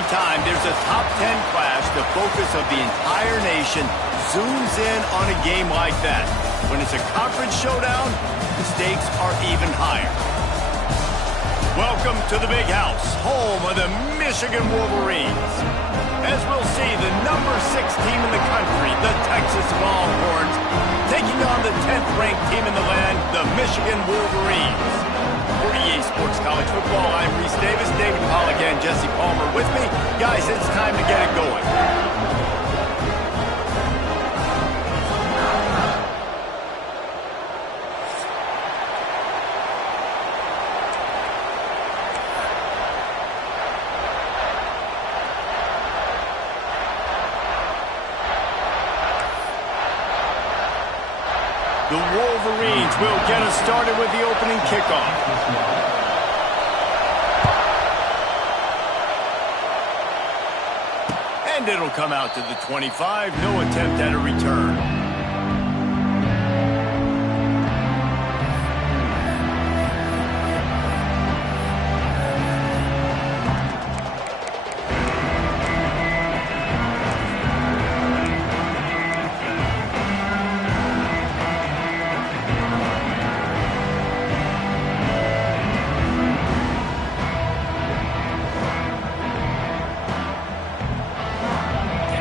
Anytime there's a top 10 clash, the focus of the entire nation zooms in on a game like that. When it's a conference showdown, the stakes are even higher. Welcome to the Big House, home of the Michigan Wolverines. As we'll see, the number 6 team in the country, the Texas Longhorns, taking on the 10th-ranked team in the land, the Michigan Wolverines. For EA Sports College Football, I'm Reese Davis, David Pollack, and Jesse Palmer with me. Guys, it's time to get it going. The Wolverines will get us started with the opening kickoff. And it'll come out to the 25. No attempt at a return.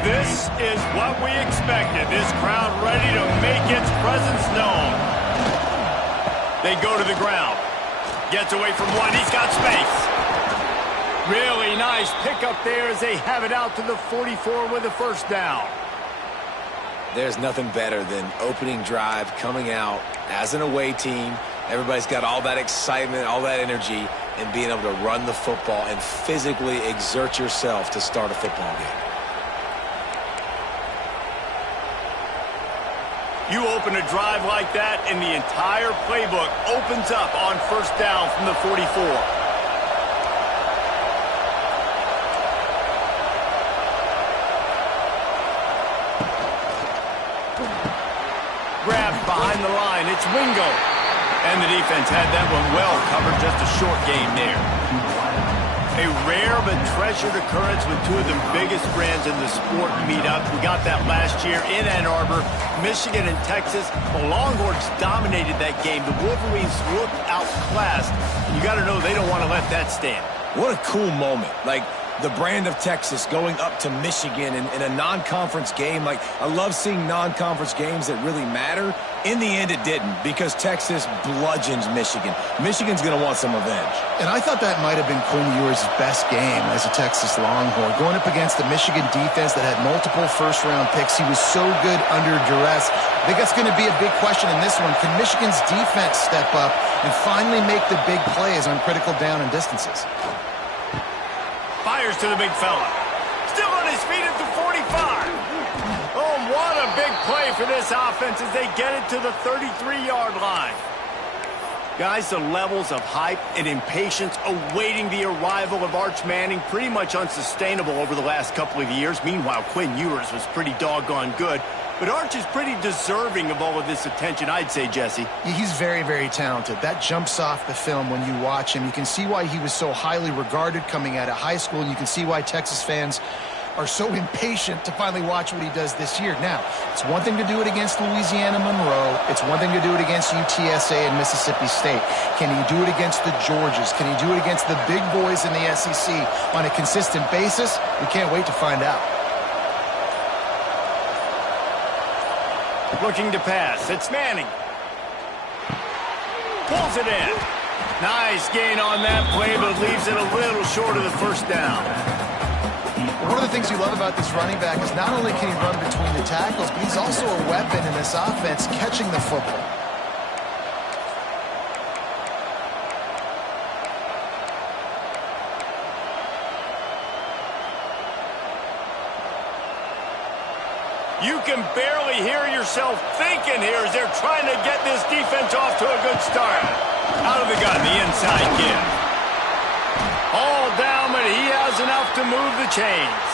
This is what we expected. This crowd ready to make its presence known. They go to the ground. Gets away from one. He's got space. Really nice pickup there as they have it out to the 44 with a first down. There's nothing better than opening drive, coming out as an away team. Everybody's got all that excitement, all that energy, and being able to run the football and physically exert yourself to start a football game. You open a drive like that, and the entire playbook opens up on first down from the 44. Grabbed behind the line. It's Wingo. And the defense had that one well covered. Just a short game there. A rare but treasured occurrence when two of the biggest brands in the sport meet up. We got that last year in Ann Arbor, Michigan and Texas. The Longhorns dominated that game. The Wolverines looked outclassed. You got to know they don't want to let that stand. What a cool moment. Like the brand of Texas going up to Michigan in a non-conference game. Like, I love seeing non-conference games that really matter. In the end, it didn't, because Texas bludgeons Michigan. Michigan's going to want some revenge. And I thought that might have been Quinn Ewers' best game as a Texas Longhorn. Going up against the Michigan defense that had multiple first-round picks. He was so good under duress. I think that's going to be a big question in this one. Can Michigan's defense step up and finally make the big plays on critical down and distances? Fires to the big fella. Still on his feet at the 45. Oh, what a big play for this offense as they get it to the 33-yard line. Guys, the levels of hype and impatience awaiting the arrival of Arch Manning pretty much unsustainable over the last couple of years. Meanwhile, Quinn Ewers was pretty doggone good. But Arch is pretty deserving of all of this attention, I'd say, Jesse. He's very, very talented. That jumps off the film when you watch him. You can see why he was so highly regarded coming out of high school. You can see why Texas fans are so impatient to finally watch what he does this year. Now, it's one thing to do it against Louisiana Monroe. It's one thing to do it against UTSA and Mississippi State. Can he do it against the Georgias? Can he do it against the big boys in the SEC on a consistent basis? We can't wait to find out. Looking to pass. It's Manning. Pulls it in. Nice gain on that play, but leaves it a little short of the first down. One of the things you love about this running back is not only can he run between the tackles, but he's also a weapon in this offense catching the football. You can barely hear yourself thinking here as they're trying to get this defense off to a good start. Out of the gun, the inside give. All down, but he has enough to move the chains.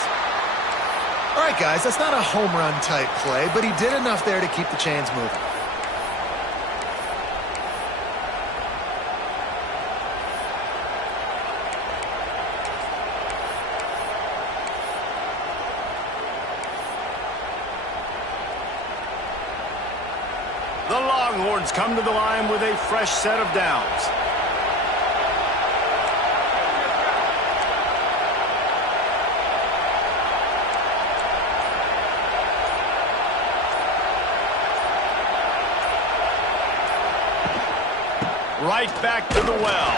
All right, guys, that's not a home run type play, but he did enough there to keep the chains moving. The Longhorns come to the line with a fresh set of downs. Right back to the well.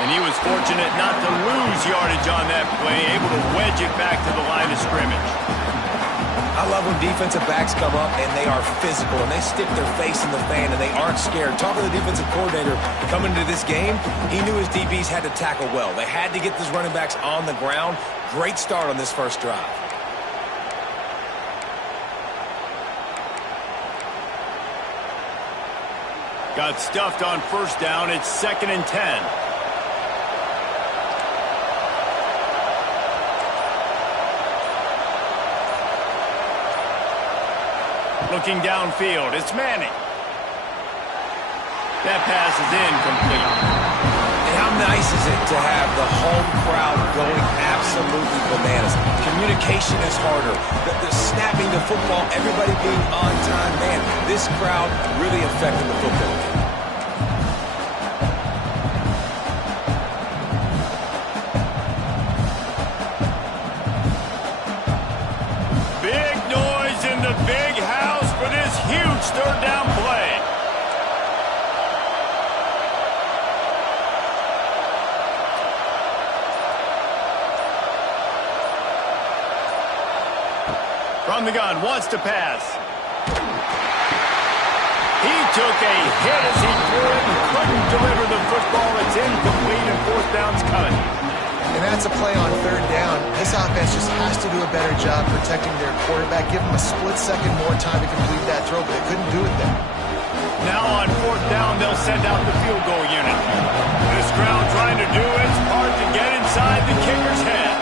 And he was fortunate not to lose yardage on that play, able to wedge it back to the line of scrimmage. I love when defensive backs come up and they are physical and they stick their face in the fan and they aren't scared. Talking to the defensive coordinator coming into this game, he knew his DBs had to tackle well. They had to get those running backs on the ground. Great start on this first drive. Got stuffed on first down. It's 2nd and 10. Looking downfield, it's Manning. That pass is incomplete. And how nice is it to have the home crowd going absolutely bananas? Communication is harder. The snapping the football, everybody being on time. Man, this crowd really affecting the football game. Big noise in the big house for this huge third down play. From the gun, wants to pass. He took a hit as he threw it and couldn't deliver the football. It's incomplete and fourth down's coming. And that's a play on third down. This offense just has to do a better job protecting their quarterback. Give them a split second more time to complete that throw, but they couldn't do it there. Now on fourth down, they'll send out the field goal unit. This crowd trying to do its part to get inside the kicker's head.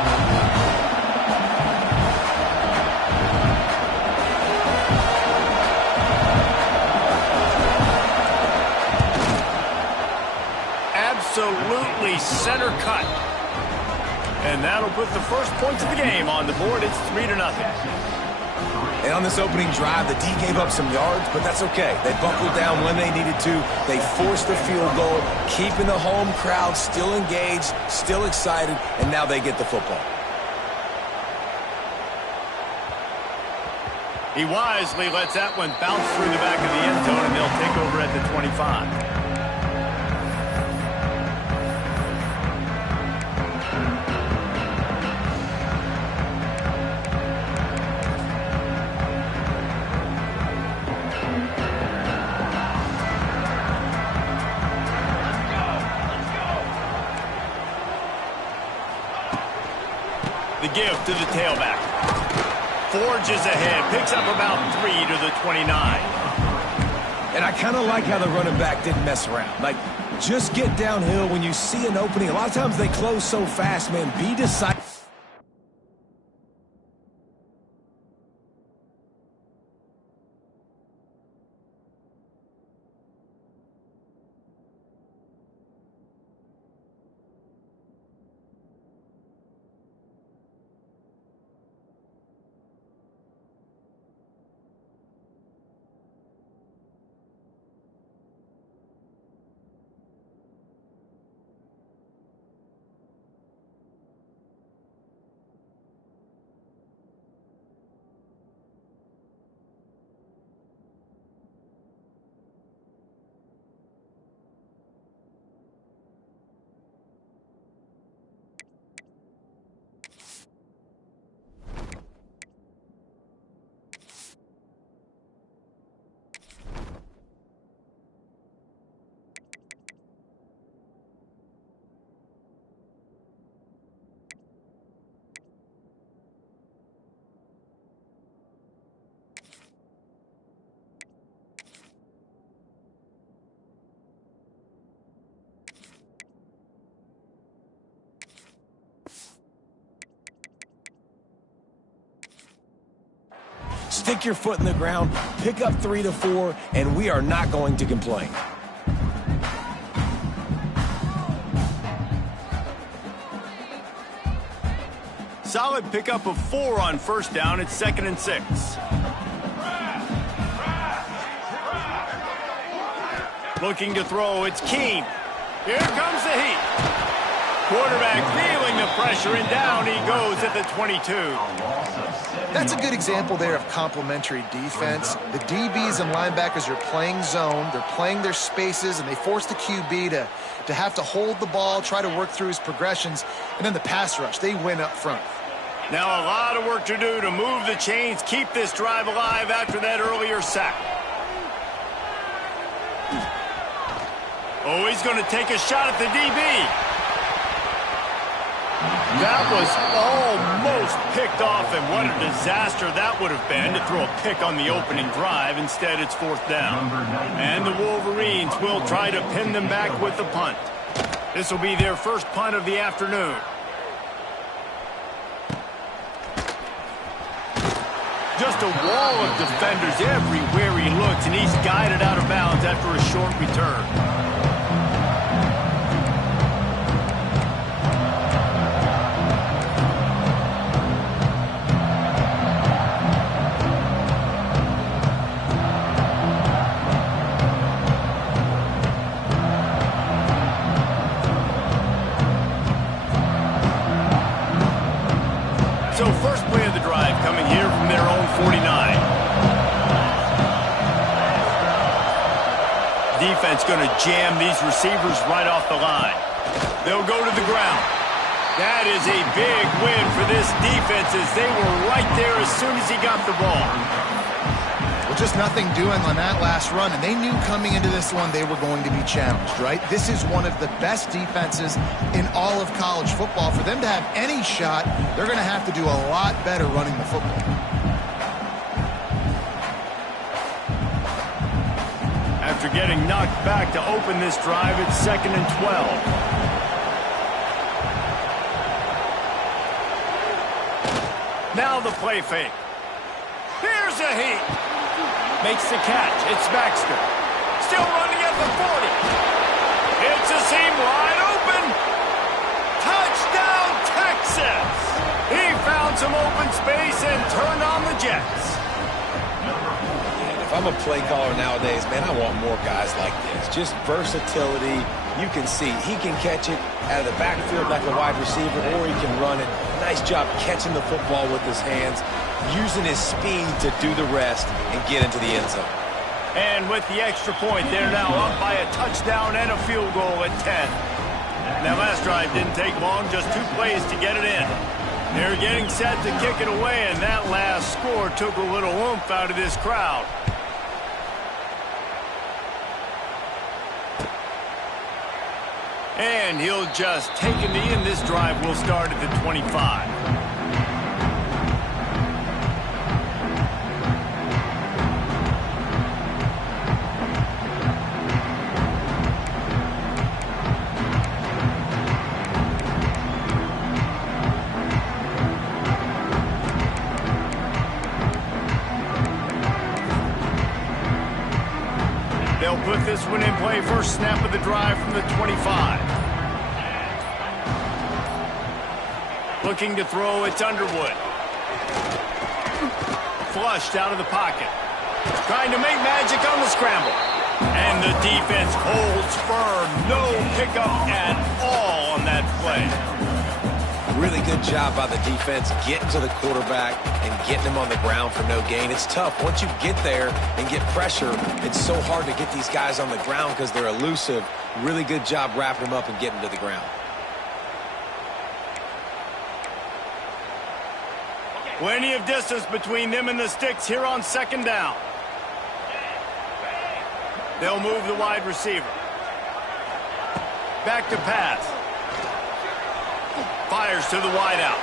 Absolutely center cut. And that'll put the first points of the game on the board. It's 3-0. And on this opening drive, the D gave up some yards, but that's okay. They buckled down when they needed to. They forced the field goal, keeping the home crowd still engaged, still excited, and now they get the football. He wisely lets that one bounce through the back of the end zone, and they'll take over at the 25. The give to the tailback. Forges ahead. Picks up about 3 to the 29. And I kind of like how the running back didn't mess around. Like, just get downhill when you see an opening. A lot of times they close so fast, man. Be decisive. Stick your foot in the ground, pick up 3 to 4, and we are not going to complain. Solid pickup of 4 on first down. It's 2nd and 6. Looking to throw, it's Keene. Here comes the heat. Quarterback feeling the pressure, and down he goes at the 22. That's a good example there of complementary defense. The DBs and linebackers are playing zone, they're playing their spaces, and they force the QB to have to hold the ball, try to work through his progressions, and then the pass rush, they win up front. Now a lot of work to do to move the chains, keep this drive alive after that earlier sack. Oh, he's going to take a shot at the DB. That was almost picked off, and what a disaster that would have been to throw a pick on the opening drive. Instead, it's 4th down. And the Wolverines will try to pin them back with the punt. This will be their first punt of the afternoon. Just a wall of defenders everywhere he looks, and he's guided out of bounds after a short return. So first play of the drive coming here from their own 49. Defense going to jam these receivers right off the line. They'll go to the ground. That is a big win for this defense as they were right there as soon as he got the ball. Well, just nothing doing on that last run, and they knew coming into this one they were going to be challenged, right? This is one of the best defenses in all of college football. For them to have any shot, they're going to have to do a lot better running the football. After getting knocked back to open this drive, it's 2nd and 12. Now the play fake. Here's a heat. Makes the catch. It's Baxter. Still running at the 40. It's a seam wide open. Touchdown, Texas. He found some open space and turned on the Jets. If I'm a play caller nowadays, man, I want more guys like this. Just versatility. You can see he can catch it out of the backfield like a wide receiver, or he can run it. Nice job catching the football with his hands, using his speed to do the rest and get into the end zone. And with the extra point, they're now up by a touchdown and a field goal at 10. That last drive didn't take long, just 2 plays to get it in. They're getting set to kick it away, and that last score took a little oomph out of this crowd. And he'll just take a knee, and this drive will start at the 25. They'll put this one in play. First snap of the drive from the 25. Looking to throw, it's Underwood. Flushed out of the pocket. Trying to make magic on the scramble. And the defense holds firm. No pickup at all on that play. Really good job by the defense getting to the quarterback and getting him on the ground for no gain. It's tough. Once you get there and get pressure, it's so hard to get these guys on the ground because they're elusive. Really good job wrapping them up and getting to the ground. Plenty of distance between them and the sticks here on 2nd down. They'll move the wide receiver. Back to pass. Fires to the wideout.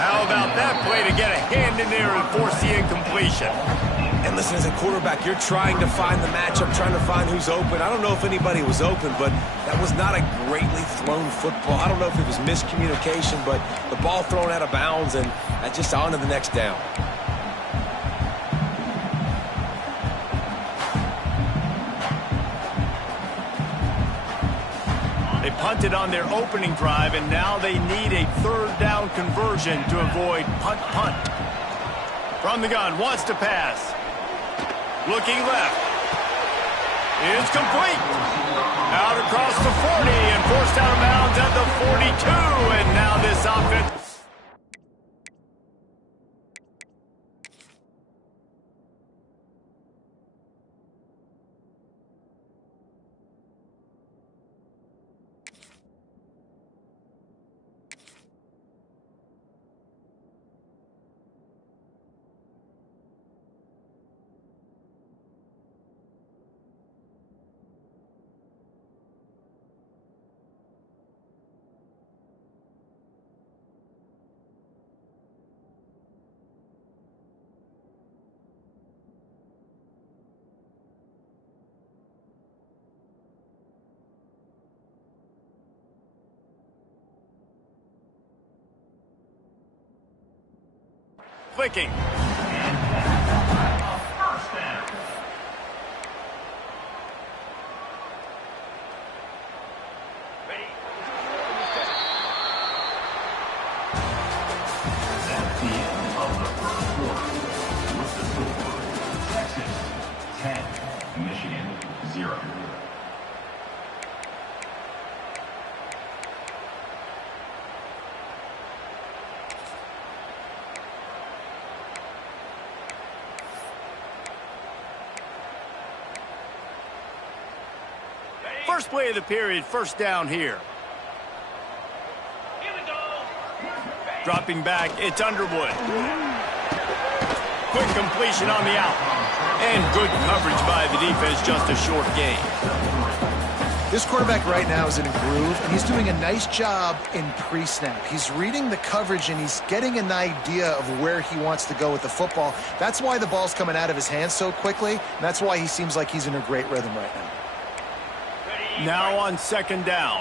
How about that play to get a hand in there and force the incompletion? And listen, as a quarterback, you're trying to find the matchup, trying to find who's open. I don't know if anybody was open, but that was not a greatly thrown football. I don't know if it was miscommunication, but the ball thrown out of bounds and just on to the next down. They punted on their opening drive, and now they need a 3rd down conversion to avoid punt. From the gun, wants to pass. Looking left. It's complete. Out across the 40 and forced out of bounds at the 42. And now this offense. Clicking. First play of the period, first down here. Here we go. Dropping back, it's Underwood. Quick completion on the out. And good coverage by the defense, just a short gain. This quarterback right now is in a groove, and he's doing a nice job in pre-snap. He's reading the coverage, and he's getting an idea of where he wants to go with the football. That's why the ball's coming out of his hands so quickly, and that's why he seems like he's in a great rhythm right now. Now on second down.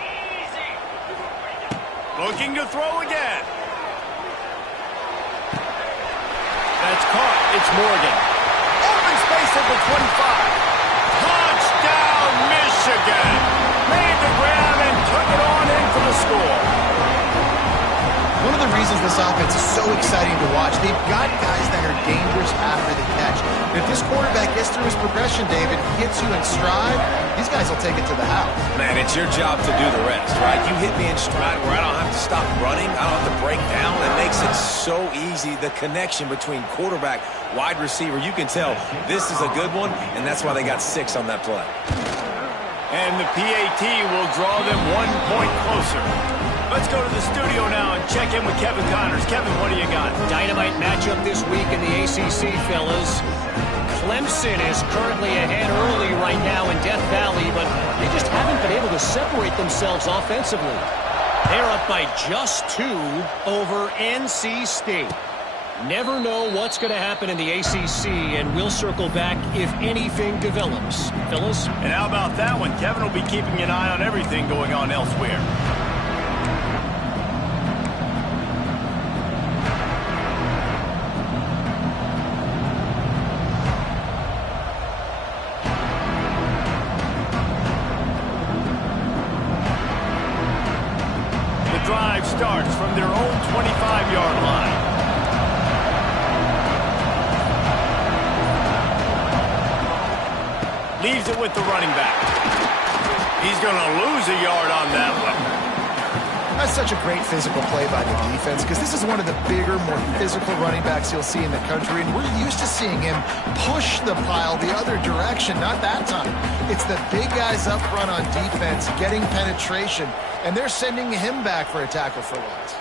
Easy. Looking to throw again. That's caught. It's Morgan. Open space at the 25. Touchdown, Michigan. Made the grab and took it on in for the score. One of the reasons this offense is so exciting to watch, they've got guys that are dangerous after the catch. And if this quarterback gets through his progression, David, hits you in stride, these guys will take it to the house. Man, it's your job to do the rest, right? You hit me in stride where I don't have to stop running. I don't have to break down. It makes it so easy. The connection between quarterback, wide receiver, you can tell this is a good one, and that's why they got 6 on that play. And the PAT will draw them 1 point closer. Let's go to the studio now and check in with Kevin Connors. Kevin, what do you got? Dynamite matchup this week in the ACC, fellas. Clemson is currently ahead early right now in Death Valley, but they just haven't been able to separate themselves offensively. They're up by just 2 over NC State. Never know what's going to happen in the ACC, and we'll circle back if anything develops. Fellas? And how about that one? Kevin will be keeping an eye on everything going on elsewhere. Drive starts from their own 25-yard line. Leaves it with the running back. He's going to lose a yard on that one. That's such a great physical play by the defense because this is one of the bigger, more physical running backs you'll see in the country, and we're used to seeing him push the pile the other direction. Not that time. It's the big guys up front on defense getting penetration, and they're sending him back for a tackle for loss.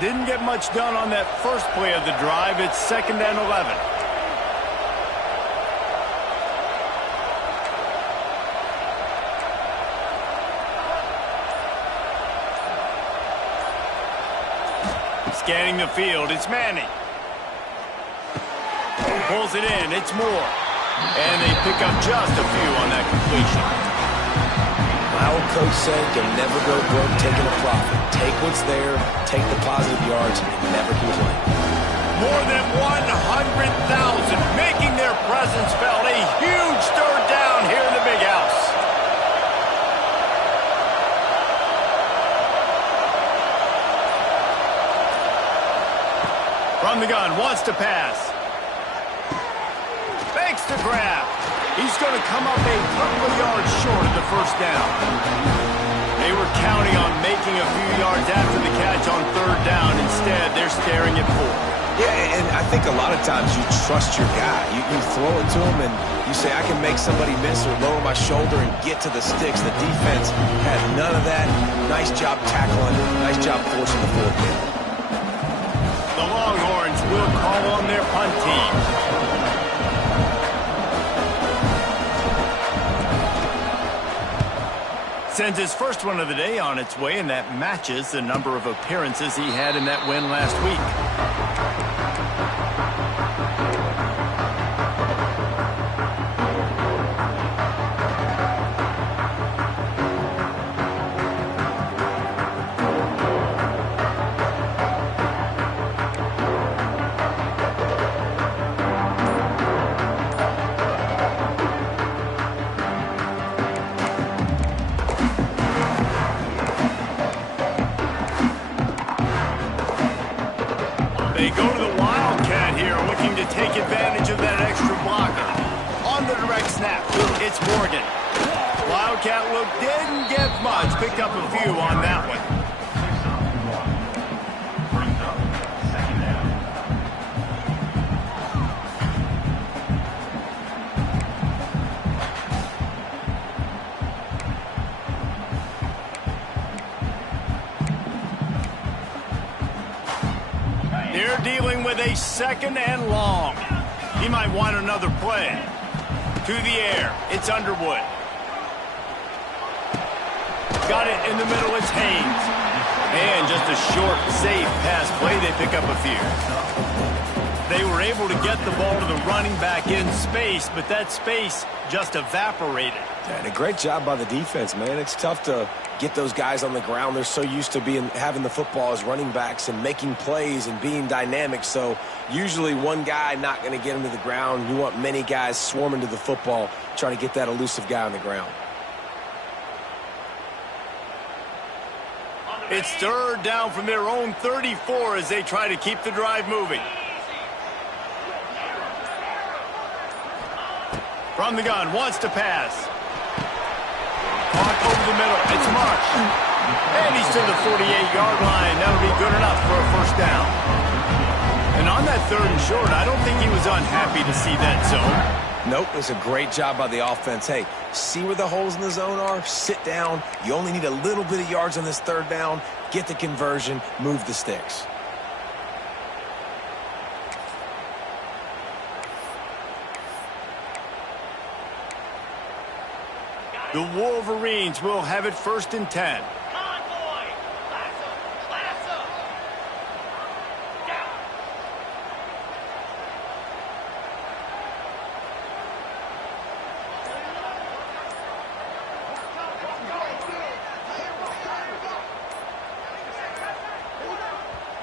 Didn't get much done on that first play of the drive. It's 2nd and 11. Scanning the field, it's Manning. Pulls it in, it's Moore. And they pick up just a few on that completion. My old coach said you'll never go broke taking a profit. Take what's there, take the positive yards, and never complain. More than 100,000 making their presence felt. A huge third down here in the big house. From From the gun, wants to pass. Makes the grab. He's going to come up a couple of yards short of the first down. They were counting on making a few yards after the catch on third down. Instead, they're staring at 4. Yeah, and I think a lot of times you trust your guy. You throw it to him, and you say, I can make somebody miss or lower my shoulder and get to the sticks. The defense had none of that. Nice job tackling. Nice job forcing the fourth down. The Longhorns will call on their punt team. Sends his first one of the day on its way, and that matches the number of appearances he had in that win last week. They go to the Wildcat here, looking to take advantage of that extra blocker. On the direct snap, it's Morgan. Wildcat look didn't get much, picked up a few on that one. They're dealing with a second and long. He might want another play. To the air, it's Underwood. Got it in the middle, it's Haynes. And just a short, safe pass play, they pick up a few. They were able to get the ball to the running back in space, but that space just evaporated. And a great job by the defense, man. It's tough to get those guys on the ground. They're so used to having the football as running backs and making plays and being dynamic. So usually one guy not going to get him to the ground. You want many guys swarming to the football, trying to get that elusive guy on the ground. It's third down from their own 34 as they try to keep the drive moving. From the gun, wants to pass. Caught over the middle, it's Marsh. And he's to the 48-yard line. That'll be good enough for a first down. And on that third and short, I don't think he was unhappy to see that zone. Nope, it's a great job by the offense. Hey, see where the holes in the zone are? Sit down. You only need a little bit of yards on this third down. Get the conversion, move the sticks. The Wolverines will have it 1st and 10.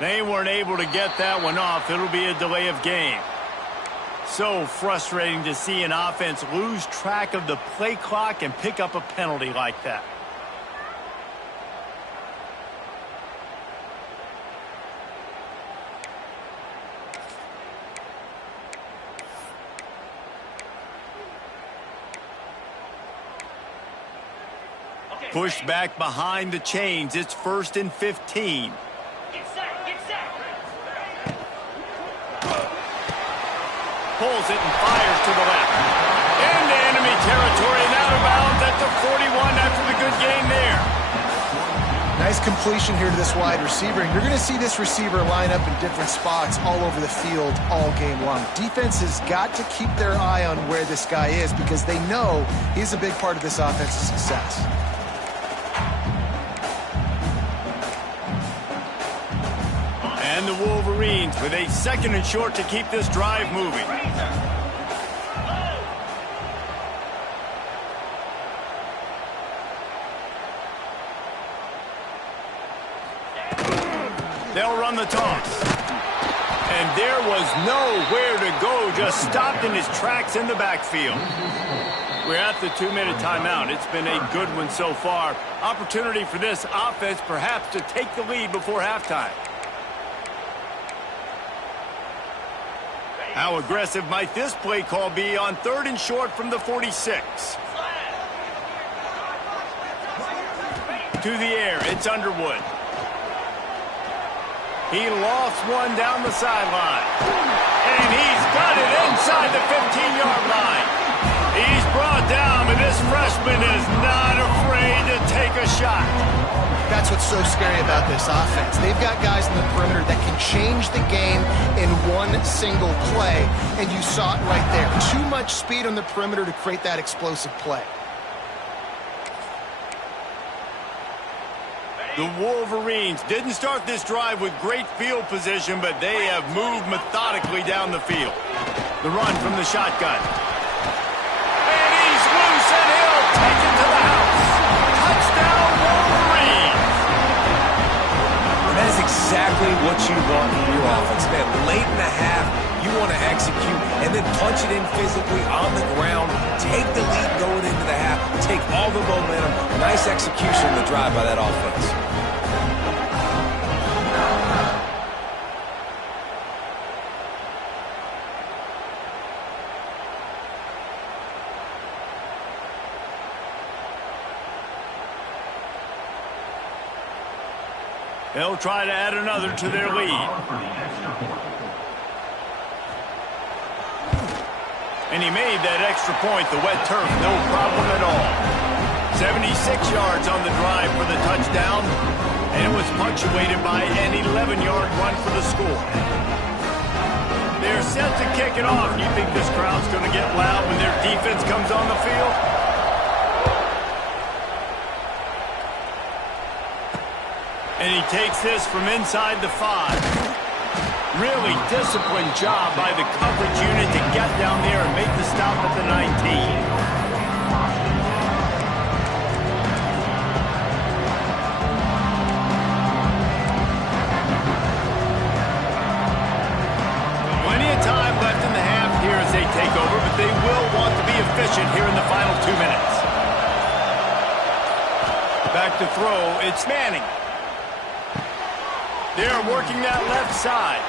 They weren't able to get that one off. It'll be a delay of game. So frustrating to see an offense lose track of the play clock and pick up a penalty like that. Pushed back behind the chains. It's 1st and 15. Pulls it and fires to the left. Into enemy territory and out of bounds at the 41 after the good game there. Nice completion here to this wide receiver. And you're going to see this receiver line up in different spots all over the field all game long. Defense has got to keep their eye on where this guy is because they know he's a big part of this offense's success. And the Wolverines with a 2nd and short to keep this drive moving. They'll run the toss. And there was nowhere to go, just stopped in his tracks in the backfield. We're at the 2-minute timeout. It's been a good one so far. Opportunity for this offense perhaps to take the lead before halftime. How aggressive might this play call be on 3rd and short from the 46? To the air, it's Underwood. He lofts one down the sideline. And he's got it inside the 15-yard line. He's brought down, but this freshman is not afraid to take a shot. That's what's so scary about this offense. They've got guys in the perimeter that can change the game in one single play, and you saw it right there. Too much speed on the perimeter to create that explosive play. The Wolverines didn't start this drive with great field position, but they have moved methodically down the field. The run from the shotgun. And he's loose, and he'll take it to the house. Touchdown, Wolverines! That is exactly what you want in your offense, man. Late in the half, you want to execute and then punch it in physically on the ground. Take the lead going into the half. Take all the momentum. Nice execution on the drive by that offense. They'll try to add another to their lead. And he made that extra point, the wet turf, no problem at all. 76 yards on the drive for the touchdown, and it was punctuated by an 11-yard run for the score. They're set to kick it off. You think this crowd's going to get loud when their defense comes on the field? And he takes this from inside the 5. Really disciplined job by the coverage unit to get down there and make the stop at the 19. Plenty of time left in the half here as they take over, but they will want to be efficient here in the final 2 minutes. Back to throw, it's Manning. They're working that left side.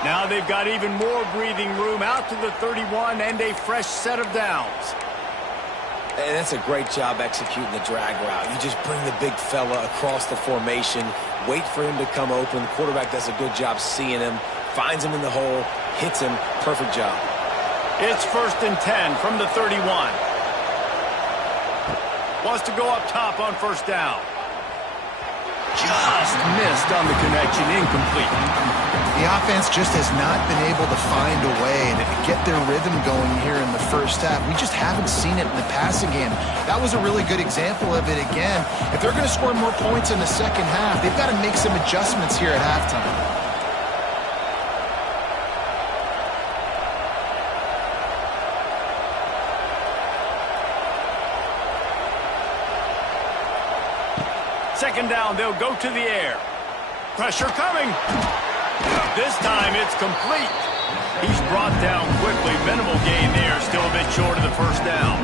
Now they've got even more breathing room out to the 31 and a fresh set of downs. And that's a great job executing the drag route. You just bring the big fella across the formation, wait for him to come open. The quarterback does a good job seeing him, finds him in the hole, hits him. Perfect job. It's 1st and 10 from the 31. Wants to go up top on 1st down. Just missed on the connection, incomplete. The offense just has not been able to find a way to get their rhythm going here in the first half. We just haven't seen it in the passing game. That was a really good example of it again. If they're going to score more points in the second half, they've got to make some adjustments here at halftime. Second down, they'll go to the air. Pressure coming. This time it's complete. He's brought down quickly. Minimal gain there. Still a bit short of the 1st down.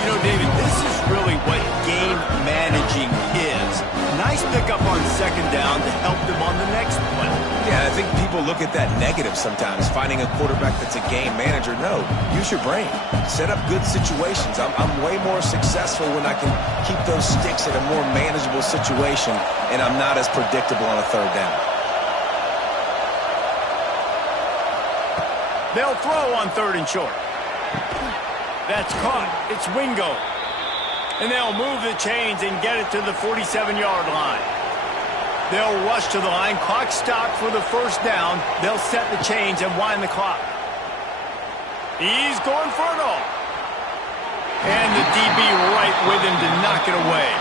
You know, David, this is really what game managing is. Nice pickup on 2nd down to help them on the next play. Yeah, I think people look at that negative sometimes, finding a quarterback that's a game manager. No, use your brain. Set up good situations. I'm way more successful when I can keep those sticks at a more manageable situation, and I'm not as predictable on a 3rd down. They'll throw on 3rd and short. That's caught. It's Wingo. And they'll move the chains and get it to the 47-yard line. They'll rush to the line. Clock stopped for the 1st down. They'll set the chains and wind the clock. He's going for it all. And the DB right with him to knock it away.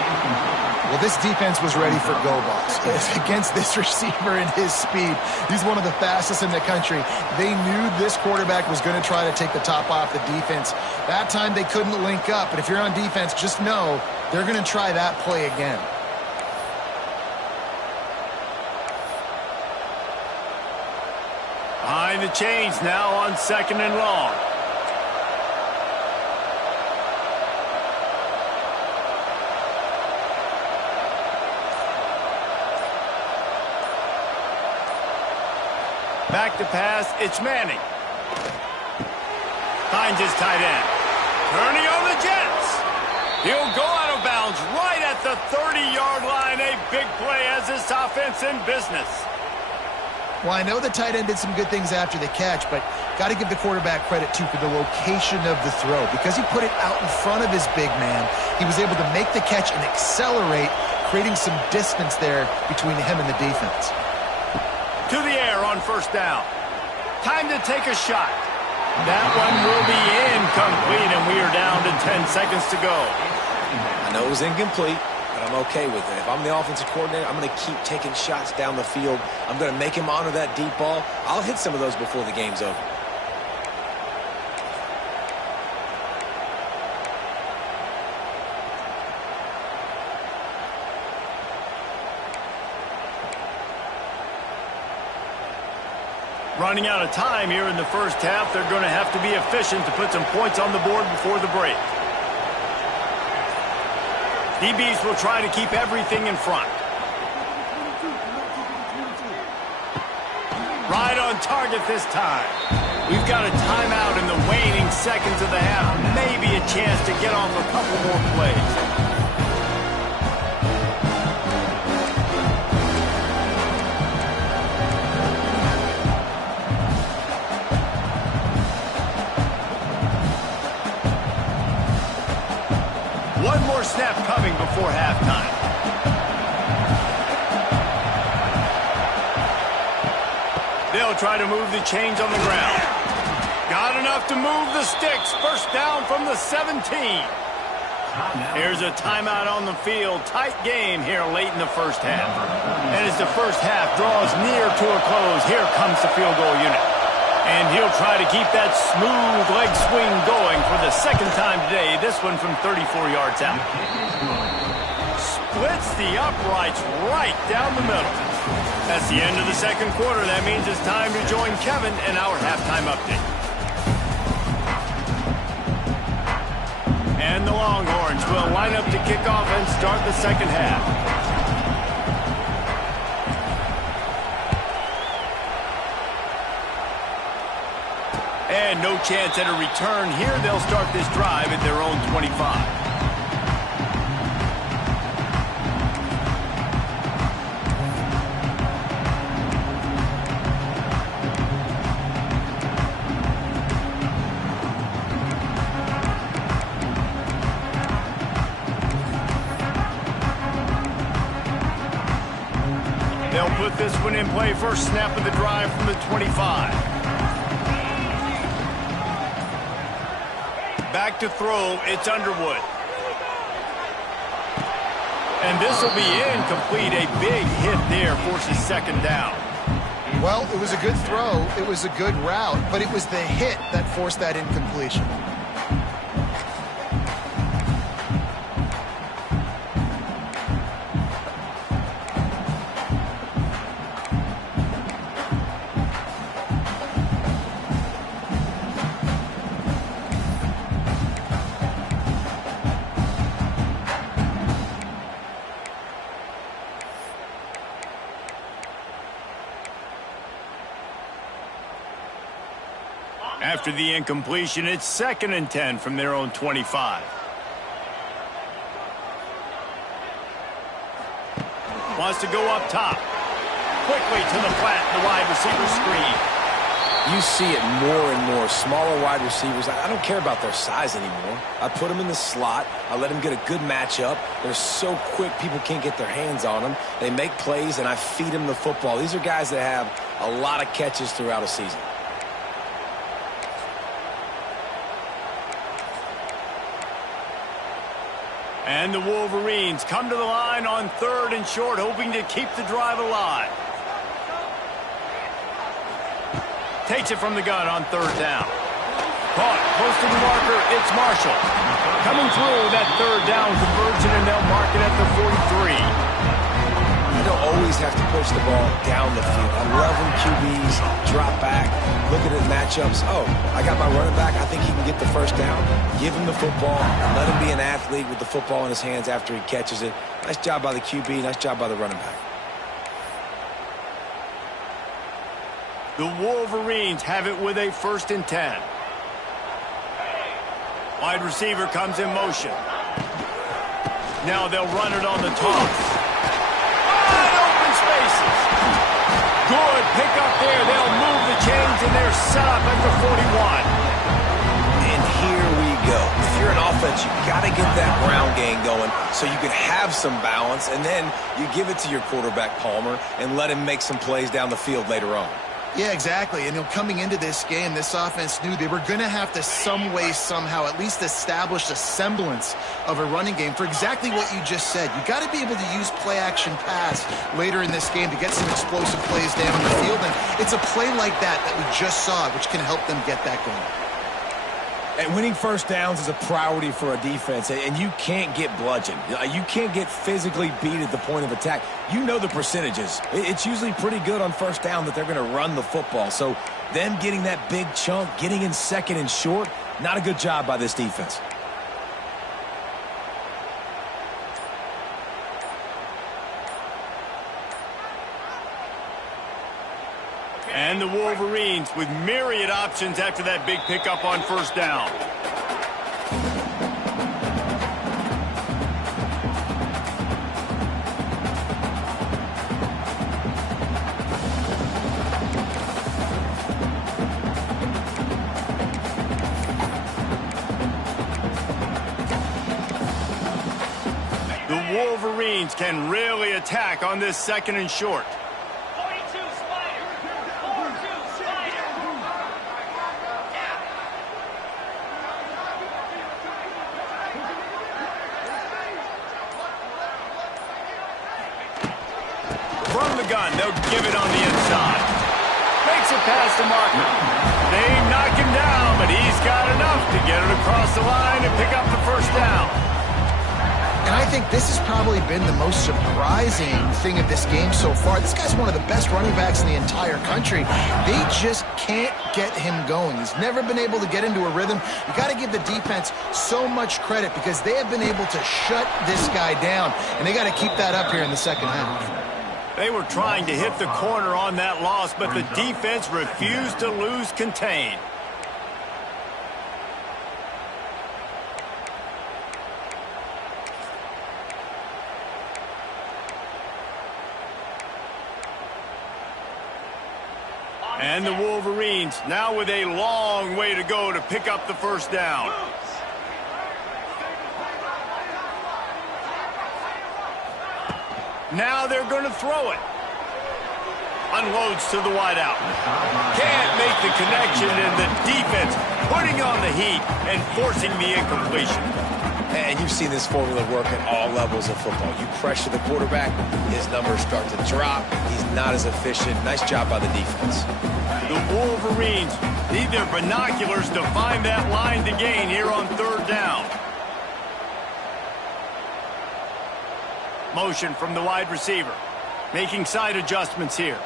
Well, this defense was ready for go balls. Against this receiver and his speed, he's one of the fastest in the country. They knew this quarterback was going to try to take the top off the defense. That time they couldn't link up, but if you're on defense, just know they're going to try that play again. Behind the chains now on 2nd and long. Back to pass, it's Manning. Finds his tight end. Turning on the Jets. He'll go out of bounds right at the 30-yard line. A big play as this offense in business. Well, I know the tight end did some good things after the catch, but got to give the quarterback credit, too, for the location of the throw. Because he put it out in front of his big man, he was able to make the catch and accelerate, creating some distance there between him and the defense. To the air on first down. Time to take a shot. That one will be incomplete, and we are down to 10 seconds to go. I know it was incomplete, but I'm okay with it. If I'm the offensive coordinator, I'm going to keep taking shots down the field. I'm going to make him honor that deep ball. I'll hit some of those before the game's over. Running out of time here in the first half. They're going to have to be efficient to put some points on the board before the break. DBs will try to keep everything in front. Right on target this time. We've got a timeout in the waning seconds of the half. Maybe a chance to get off a couple more plays. One more snap coming before halftime. They'll try to move the chains on the ground. Got enough to move the sticks. First down from the 17. Here's a timeout on the field. Tight game here late in the first half. And as the first half draws near to a close, here comes the field goal unit. And he'll try to keep that smooth leg swing going for the second time today. This one from 34 yards out. Splits the uprights right down the middle. That's the end of the second quarter. That means it's time to join Kevin in our halftime update. And the Longhorns will line up to kick off and start the second half. And no chance at a return here. They'll start this drive at their own 25. They'll put this one in play. First snap of the drive from the 25. Back to throw, it's Underwood. And this will be incomplete. A big hit there forces second down. Well, it was a good throw. It was a good route, but it was the hit that forced that incompletion. After the incompletion, it's 2nd and 10 from their own 25. Wants to go up top. Quickly to the flat, the wide receiver screen. You see it more and more. Smaller wide receivers, I don't care about their size anymore. I put them in the slot. I let them get a good matchup. They're so quick, people can't get their hands on them. They make plays, and I feed them the football. These are guys that have a lot of catches throughout a season. And the Wolverines come to the line on 3rd and short, hoping to keep the drive alive. Takes it from the gun on 3rd down. Caught close to the marker, it's Marshall. Coming through that 3rd down conversion, and they'll mark it at the 43. You don't always have to push the ball down the field. I love when QBs drop back, look at the matchups. Oh, I got my running back. I think he can get the first down. Give him the football. Let him be an athlete with the football in his hands after he catches it. Nice job by the QB. Nice job by the running back. The Wolverines have it with a 1st and 10. Wide receiver comes in motion. Now they'll run it on the toss. Wide open spaces. Good pick up there. They'll move the chains, and they're set up at the 41. And here we go. If you're an offense, you got to get that ground game going so you can have some balance, and then you give it to your quarterback, Palmer, and let him make some plays down the field later on. Yeah, exactly. And coming into this game, this offense knew they were going to have to some way, somehow, at least establish a semblance of a running game for exactly what you just said. You got to be able to use play-action pass later in this game to get some explosive plays down the field. And it's a play like that we just saw, which can help them get that going. And winning 1st downs is a priority for a defense, and you can't get bludgeoned. You can't get physically beat at the point of attack. You know the percentages. It's usually pretty good on 1st down that they're going to run the football. So them getting that big chunk, getting in 2nd and short, not a good job by this defense. And the Wolverines with myriad options after that big pickup on 1st down. The Wolverines can really attack on this 2nd and short. From the gun, they'll give it on the inside. Makes it past the marker. They knock him down, but he's got enough to get it across the line and pick up the 1st down. And I think this has probably been the most surprising thing of this game so far. This guy's one of the best running backs in the entire country. They just can't get him going. He's never been able to get into a rhythm. You got to give the defense so much credit because they have been able to shut this guy down, and they got to keep that up here in the 2nd half. They were trying to hit the corner on that loss, but the defense refused to lose contain. And the Wolverines now with a long way to go to pick up the 1st down. Now they're going to throw it. Unloads to the wideout. Can't make the connection, and the defense putting on the heat and forcing the incompletion. And you've seen this formula work at all levels of football. You pressure the quarterback, his numbers start to drop. He's not as efficient. Nice job by the defense. The Wolverines need their binoculars to find that line to gain here on 3rd down. Motion from the wide receiver. Making side adjustments here.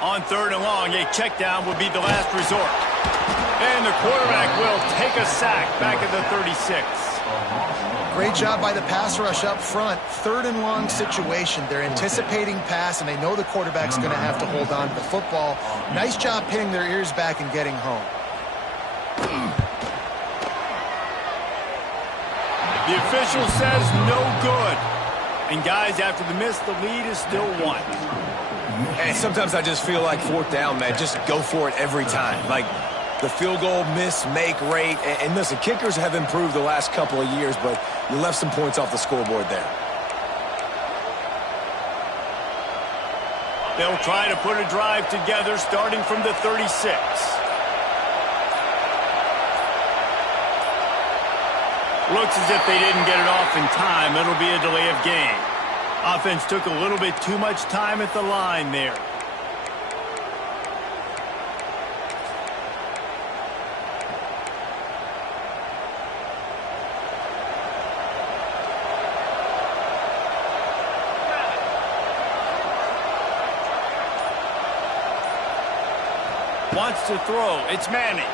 On 3rd and long, a check down would be the last resort. And the quarterback will take a sack back at the 36. Great job by the pass rush up front. 3rd and long situation. They're anticipating pass, and they know the quarterback's going to have to hold on to the football. Nice job pinning their ears back and getting home. The official says no good. And guys, after the miss, the lead is still 1. And sometimes I just feel like 4th down, man, just go for it every time. Like the field goal miss-make rate. And listen, kickers have improved the last couple of years, but you left some points off the scoreboard there. They'll try to put a drive together starting from the 36. Looks as if they didn't get it off in time. It'll be a delay of game. Offense took a little bit too much time at the line there. Wants to throw. It's Manning.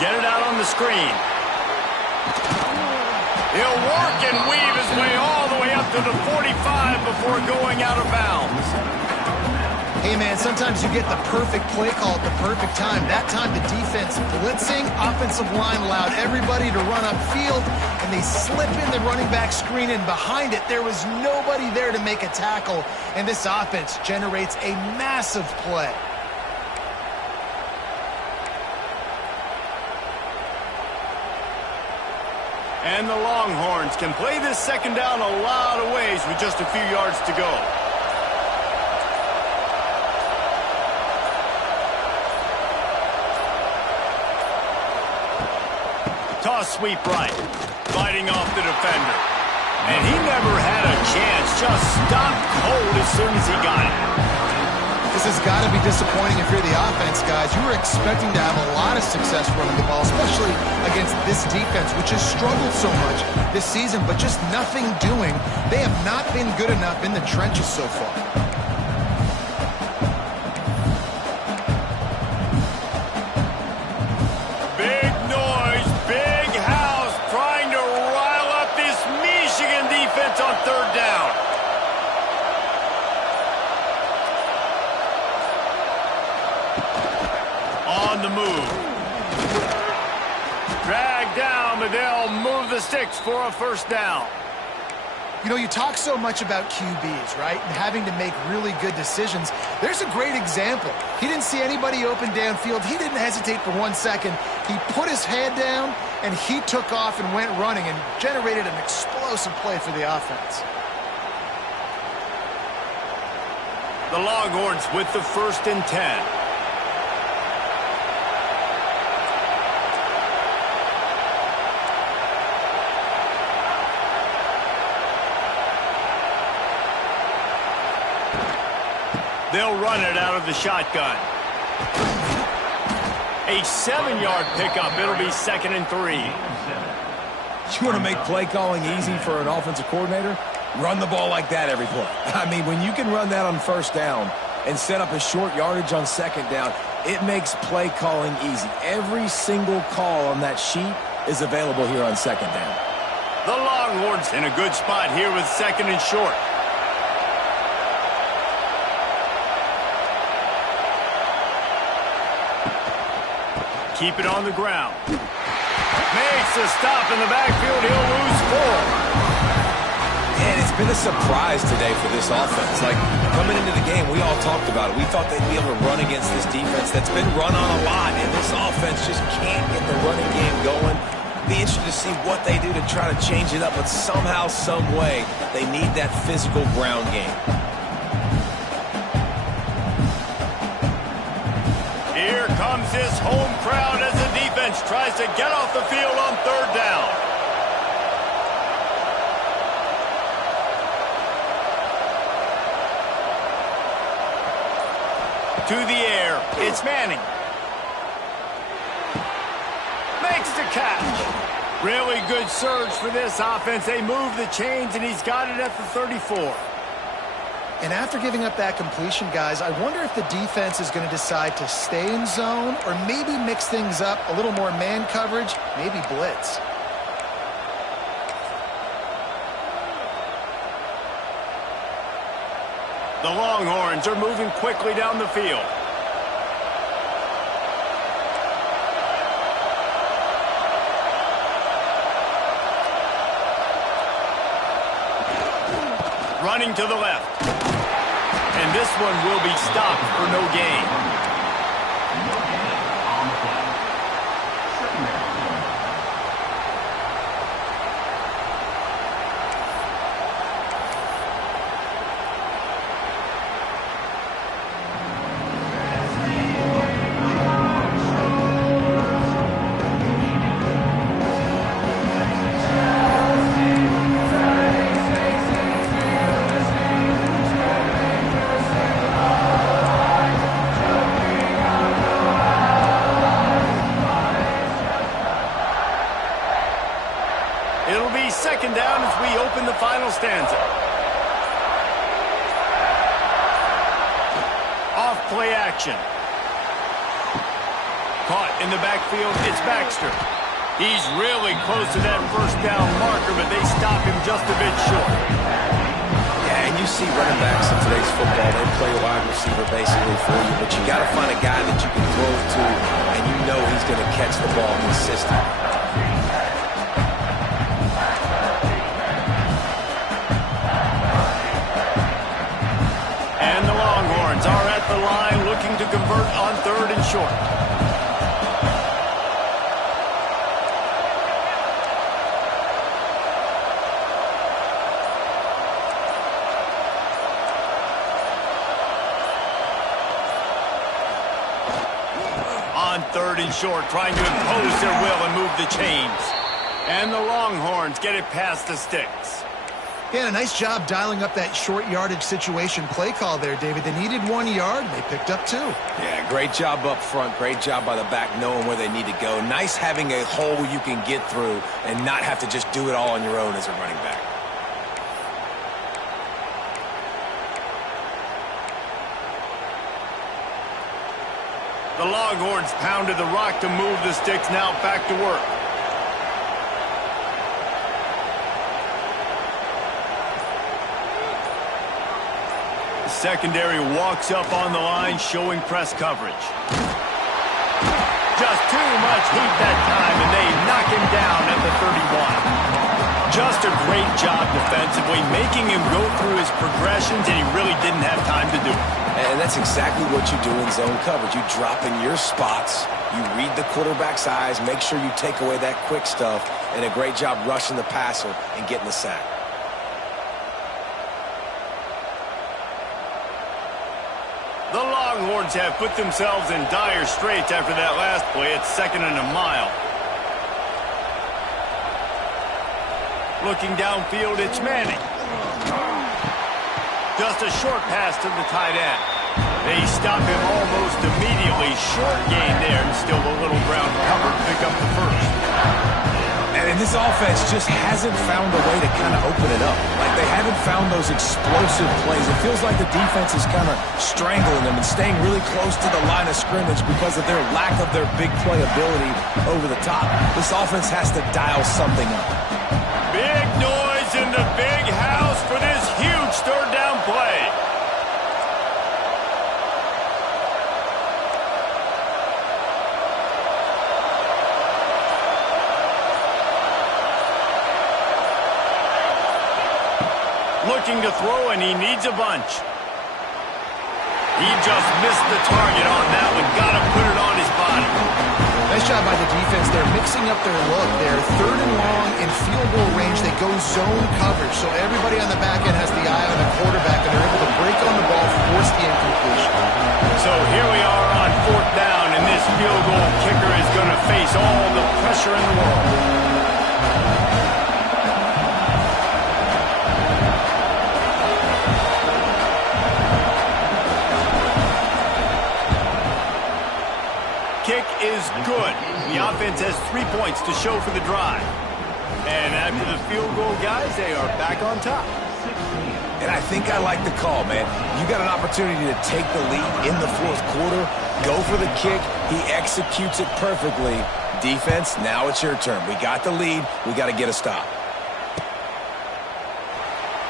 Get it out on the screen. He'll work and weave his way all the way up to the 45 before going out of bounds. Hey, man, sometimes you get the perfect play call at the perfect time. That time, the defense blitzing, offensive line allowed everybody to run upfield, and they slip in the running back screen, and behind it, there was nobody there to make a tackle, and this offense generates a massive play. And the Longhorns can play this second down a lot of ways with just a few yards to go. Toss sweep right, fighting off the defender. And he never had a chance, just stopped cold as soon as he got it. This has got to be disappointing if you're the offense, guys. You were expecting to have a lot of success running the ball, especially against this defense, which has struggled so much this season, but just nothing doing. They have not been good enough in the trenches so far. Big noise, big house, trying to rile up this Michigan defense on third down. On the move. Drag down, but they'll move the sticks for a first down. You know, you talk so much about QBs, right? And having to make really good decisions. There's a great example. He didn't see anybody open downfield. He didn't hesitate for 1 second. He put his head down, and he took off and went running and generated an explosive play for the offense. The Longhorns with the 1st and 10. They'll run it out of the shotgun. A 7-yard pickup. It'll be 2nd and 3. You want to make play calling easy for an offensive coordinator? Run the ball like that every play. I mean, when you can run that on first down and set up a short yardage on second down, it makes play calling easy. Every single call on that sheet is available here on second down. The Longhorns in a good spot here with 2nd and short. Keep it on the ground. Makes a stop in the backfield. He'll lose 4. And it's been a surprise today for this offense. Like, coming into the game, we all talked about it. We thought they'd be able to run against this defense that's been run on a lot, and this offense just can't get the running game going. Be interested to see what they do to try to change it up, but somehow, some way, they need that physical ground game. Here comes his home crowd as the defense tries to get off the field on third down. To the air, it's Manning. Makes the catch. Really good surge for this offense. They move the chains, and he's got it at the 34. And after giving up that completion, guys, I wonder if the defense is going to decide to stay in zone or maybe mix things up, a little more man coverage, maybe blitz. The Longhorns are moving quickly down the field. Running to the left. And this one will be stopped for no gain. It'll be second down as we open the final stanza. Off play action. Caught in the backfield, it's Baxter. He's really close to that first down marker, but they stop him just a bit short. you see running backs in today's football, they play wide receiver basically for you, but you got to find a guy that you can throw to, and you know he's going to catch the ball consistently. And the Longhorns are at the line looking to convert on 3rd and short. On 3rd and short, trying to impose their will and move the chains. And the Longhorns get it past the sticks. Yeah, a nice job dialing up that short yardage situation play call there, David. They needed 1 yard, and they picked up 2. Yeah, great job up front. Great job by the back knowing where they need to go. Nice having a hole you can get through and not have to just do it all on your own as a running back. The Longhorns pounded the rock to move the sticks, now back to work. The secondary walks up on the line, showing press coverage. Just too much heat that time, and they knock him down at the 31. Just a great job defensively, making him go through his progressions, and he really didn't have time to do it. And that's exactly what you do in zone coverage. You drop in your spots, you read the quarterback's eyes, make sure you take away that quick stuff, and a great job rushing the passer and getting the sack. The Longhorns have put themselves in dire straits after that last play. It's 2nd and a mile. Looking downfield, it's Manning. Just a short pass to the tight end. They stop him almost immediately. Short gain there, and still a little ground cover to pick up the first. And this offense just hasn't found a way to kind of open it up. Like, they haven't found those explosive plays. It feels like the defense is kind of strangling them and staying really close to the line of scrimmage because of their lack of their big play ability over the top. This offense has to dial something up. Big noise in the big house for this huge 3rd down play. Looking to throw, and he needs a bunch. He just missed the target on that one. Got to put it on his body. Nice job by the defense. They're mixing up their look. They're 3rd and long in field goal range. They go zone coverage, so everybody on the back end has the eye on the quarterback, and they're able to break on the ball, force the incompletion. So here we are on 4th down, and this field goal kicker is going to face all the pressure in the world. Kick is good. The offense has 3 points to show for the drive. And after the field goal, guys, they are back on top. And I think I like the call, man. You got an opportunity to take the lead in the 4th quarter, go for the kick. He executes it perfectly. Defense, now it's your turn. We got the lead. We got to get a stop.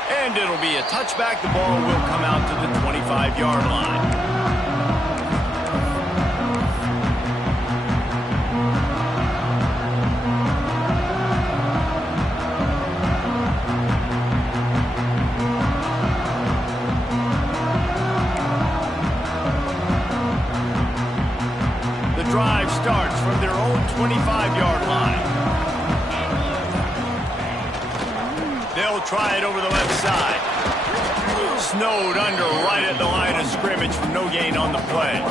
And it'll be a touchback. The ball will come out to the 25-yard line. Drive starts from their own 25-yard line. They'll try it over the left side. Snowed under right at the line of scrimmage for no gain on the play.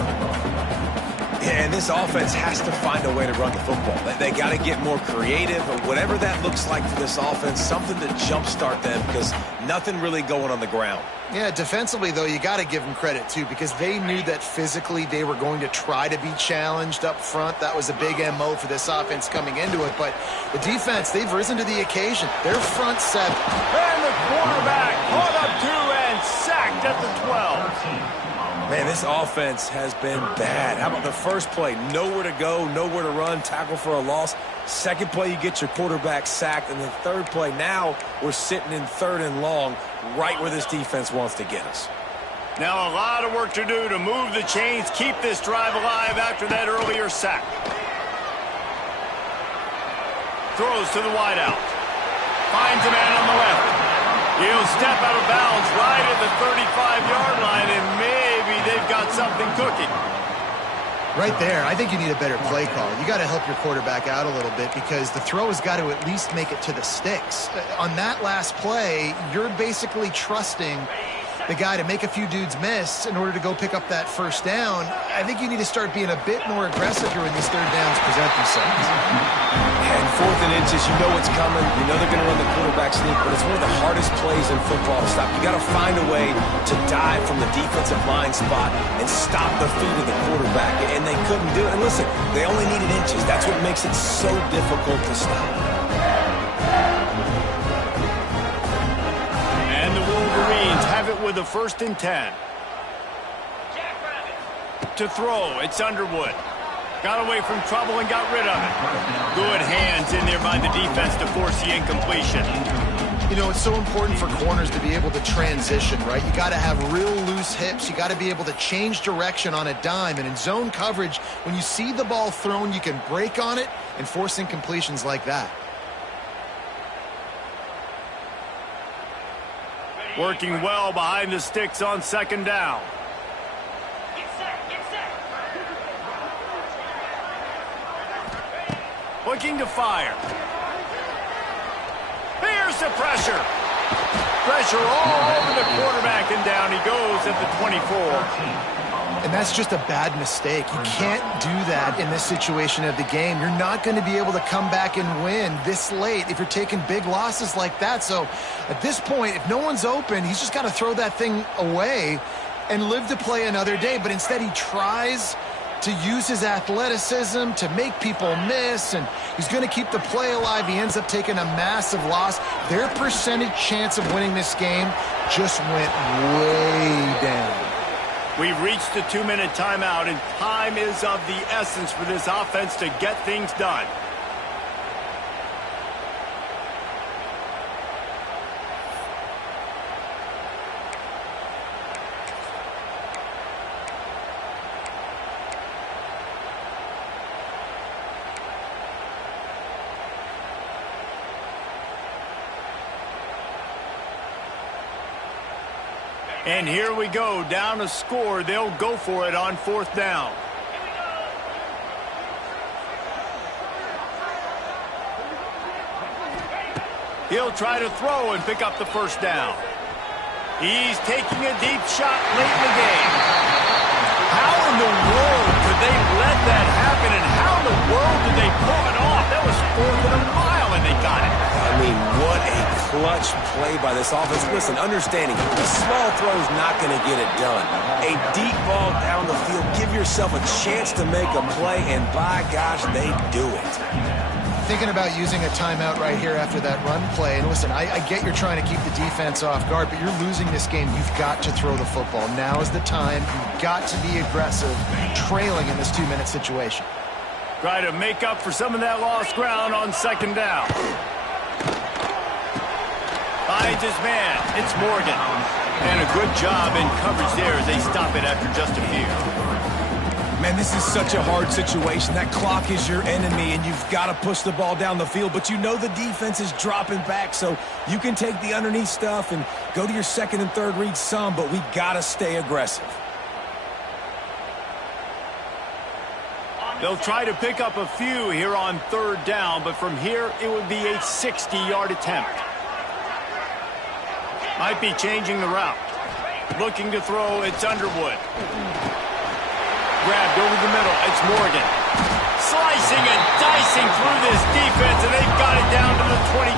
Yeah, and this offense has to find a way to run the football. They got to get more creative, or whatever that looks like for this offense, something to jumpstart them, because nothing really going on the ground. Yeah, defensively, though, you got to give them credit, too, because they knew that physically they were going to try to be challenged up front. That was a big MO for this offense coming into it. But the defense, they've risen to the occasion. Their front seven. And the quarterback caught up 2 and sacked at the 12. Man, this offense has been bad. How about the first play? Nowhere to go, nowhere to run, tackle for a loss. Second play, you get your quarterback sacked. And the third play, now we're sitting in 3rd and long, right where this defense wants to get us. Now a lot of work to do to move the chains, keep this drive alive after that earlier sack. Throws to the wideout. Finds a man on the left. He'll step out of bounds right at the 35-yard line, and maybe they've got something cooking. Right there, I think you need a better play call. You got to help your quarterback out a little bit because the throw has got to at least make it to the sticks. On that last play, you're basically trusting the guy to make a few dudes miss in order to go pick up that first down. I think you need to start being a bit more aggressive here when these third downs present themselves. And 4th and inches, you know what's coming. You know they're going to run the quarterback sneak, but it's one of the hardest plays in football to stop. You got to find a way to dive from the defensive line spot and stop the feet of the quarterback, and they couldn't do it. And listen, they only needed inches. That's what makes it so difficult to stop. And the Wolverines have it with a 1st and 10. To throw, it's Underwood. Got away from trouble and got rid of it. Good hands in there by the defense to force the incompletion. You know, it's so important for corners to be able to transition, right? You got to have real loose hips. You got to be able to change direction on a dime. And in zone coverage, when you see the ball thrown, you can break on it and force incompletions like that. Working well behind the sticks on 2nd down. Looking to fire. Here's the pressure. Pressure all over the quarterback, and down he goes at the 24. And that's just a bad mistake. You can't do that in this situation of the game. You're not going to be able to come back and win this late if you're taking big losses like that. So at this point, if no one's open, he's just got to throw that thing away and live to play another day. But instead he tries to use his athleticism to make people miss, and he's going to keep the play alive. He ends up taking a massive loss. Their percentage chance of winning this game just went way down. We've reached the 2-minute timeout, and time is of the essence for this offense to get things done. And here we go, down a score. They'll go for it on 4th down. He'll try to throw and pick up the 1st down. He's taking a deep shot late in the game. How in the world could they let that happen, and how in the world did they pull it off? That was 4th and a mile, and they got it. I mean, what a clutch play by this offense. Listen, understanding, a small throw is not going to get it done. A deep ball down the field, give yourself a chance to make a play, and by gosh, they do it. Thinking about using a timeout right here after that run play. And listen, I get you're trying to keep the defense off guard, but you're losing this game. You've got to throw the football. Now is the time. You've got to be aggressive, trailing in this 2-minute situation. Try to make up for some of that lost ground on 2nd down. Finds his man. It's Morgan. And a good job in coverage there as they stop it after just a few. Man, this is such a hard situation. That clock is your enemy, and you've got to push the ball down the field. But you know the defense is dropping back, so you can take the underneath stuff and go to your 2nd and 3rd read some, but we got to stay aggressive. They'll try to pick up a few here on 3rd down, but from here it would be a 60-yard attempt. Might be changing the route. Looking to throw, it's Underwood. Grabbed over the middle, it's Morgan. Slicing and dicing through this defense, and they've got it down to the 23.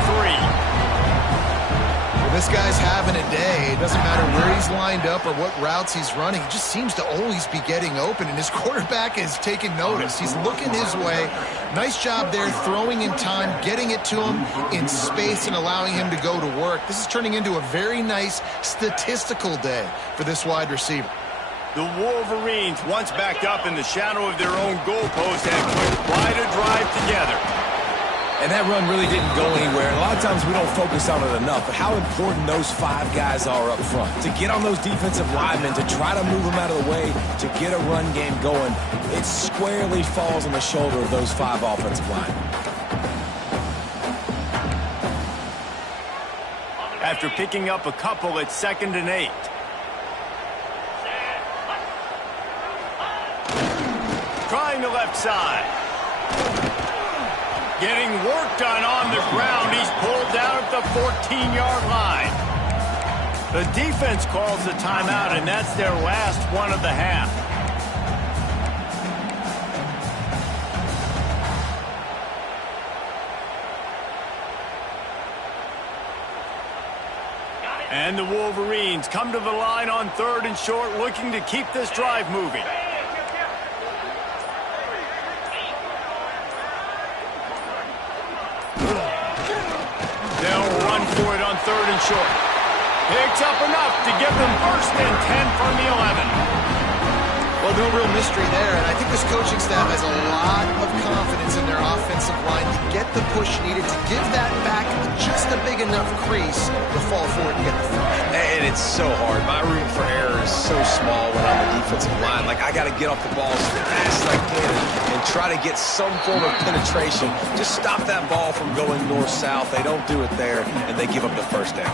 Well, this guy's having a day. It doesn't matter where he's lined up or what routes he's running. He just seems to always be getting open, and his quarterback is taking notice. He's looking his way. Nice job there, throwing in time, getting it to him in space and allowing him to go to work. This is turning into a very nice statistical day for this wide receiver. The Wolverines, once backed up in the shadow of their own goalpost, had put quite a drive together. And that run really didn't go anywhere. A lot of times we don't focus on it enough, but how important those 5 guys are up front. To get on those defensive linemen, to try to move them out of the way, to get a run game going, it squarely falls on the shoulder of those 5 offensive linemen. After picking up a couple at 2nd and 8. Trying the left side. Getting work done on the ground. He's pulled down at the 14-yard line. The defense calls the timeout, and that's their last one of the half. And the Wolverines come to the line on 3rd and short, looking to keep this drive moving. They'll run for it on 3rd and short. Picks up enough to give them 1st and 10 from the 11. Well, no real mystery there, and I think this coaching staff has a lot of confidence in their offensive line to get the push needed to give that back just a big enough crease to fall forward and get the first. And it's so hard. My room for error is so small when I'm a defensive line. Like, I got to get off the ball as fast as I can and try to get some form of penetration. Just stop that ball from going north-south. They don't do it there, and they give up the 1st down.